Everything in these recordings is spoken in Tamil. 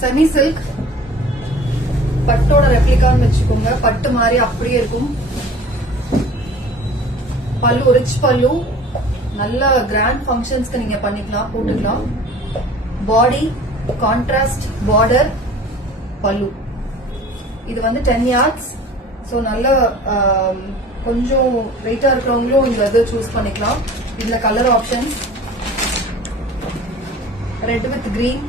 செமி சில்க் பட்டோட ரெப்ளிகான்னு வச்சுக்கோங்க. பட்டு மாதிரி அப்படியே இருக்கும். பல்லு ரிச் பல்லு, நல்ல கிராண்ட் ஃபங்க்ஷன்ஸ்க்கு நீங்க பண்ணிக்கலாம், போட்டுக்கலாம். பாடி கான்ட்ராஸ்ட் பார்டர், பல்லு. இது வந்து 10 yards. ஸோ நல்ல கொஞ்சம் வெயிட்டா இருக்கிறவங்களும் இந்த இது சூஸ் பண்ணிக்கலாம். இதுல colour options red with green,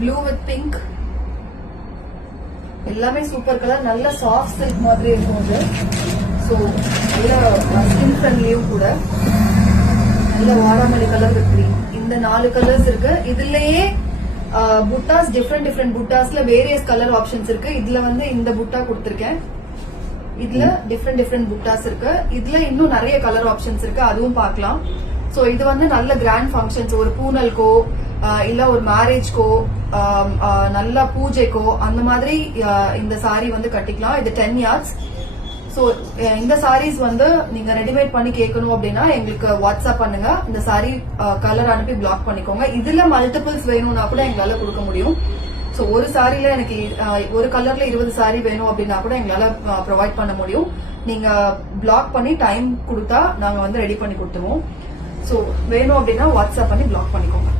blue with pink, எல்லாமே சூப்பர் கலர். நல்ல சாஃப்ட் சில்க் மாதிரி இருக்கும் இது. ஸோ நல்ல ஸ்கின் ஃப்ரெண்ட்லியும் கூட. நல்ல வாடாமல்லி கலர் வித் கிரீன், இந்த 4 கலர்ஸ் இருக்கு. இதுலயே புட்டாஸ் டிஃப்ரெண்ட் புட்டாஸ்ல வேரியஸ் கலர் ஆப்ஷன்ஸ் இருக்கு. இதுல வந்து இந்த புட்டா கொடுத்திருக்கேன். இதுல டிஃப்ரெண்ட் புட்டாஸ் இருக்கு. இதுல இன்னும் நிறைய கலர் ஆப்ஷன்ஸ் இருக்கு, அதுவும் பார்க்கலாம். சோ இது வந்து நல்ல கிராண்ட் ஃபங்க்ஷன்ஸ், ஒரு பூனல்கோ இல்ல ஒரு மேரேஜ்கோ நல்ல பூஜைக்கோ அந்த மாதிரி இந்த சாரி வந்து கட்டிக்கலாம். இது 10 yards. சோ இந்த சாரீஸ் வந்து நீங்க ரெடிமேட் பண்ணி கேட்கணும் அப்படின்னா எங்களுக்கு வாட்ஸ்அப் பண்ணுங்க. இந்த சாரி கலர் அனுப்பி பிளாக் பண்ணிக்கோங்க. இதுல மல்டிபிள்ஸ் வேணும்னா கூட எங்களால கொடுக்க முடியும். சோ ஒரு சாரில எனக்கு ஒரு கலர்ல 20 சாரி வேணும் அப்படின்னா கூட எங்களால ப்ரொவைட் பண்ண முடியும். நீங்க பிளாக் பண்ணி டைம் கொடுத்தா நாங்க வந்து ரெடி பண்ணி கொடுத்துருவோம். சோ வேணும் அப்படின்னா வாட்ஸ்அப் பண்ணி பிளாக் பண்ணிக்கோங்க.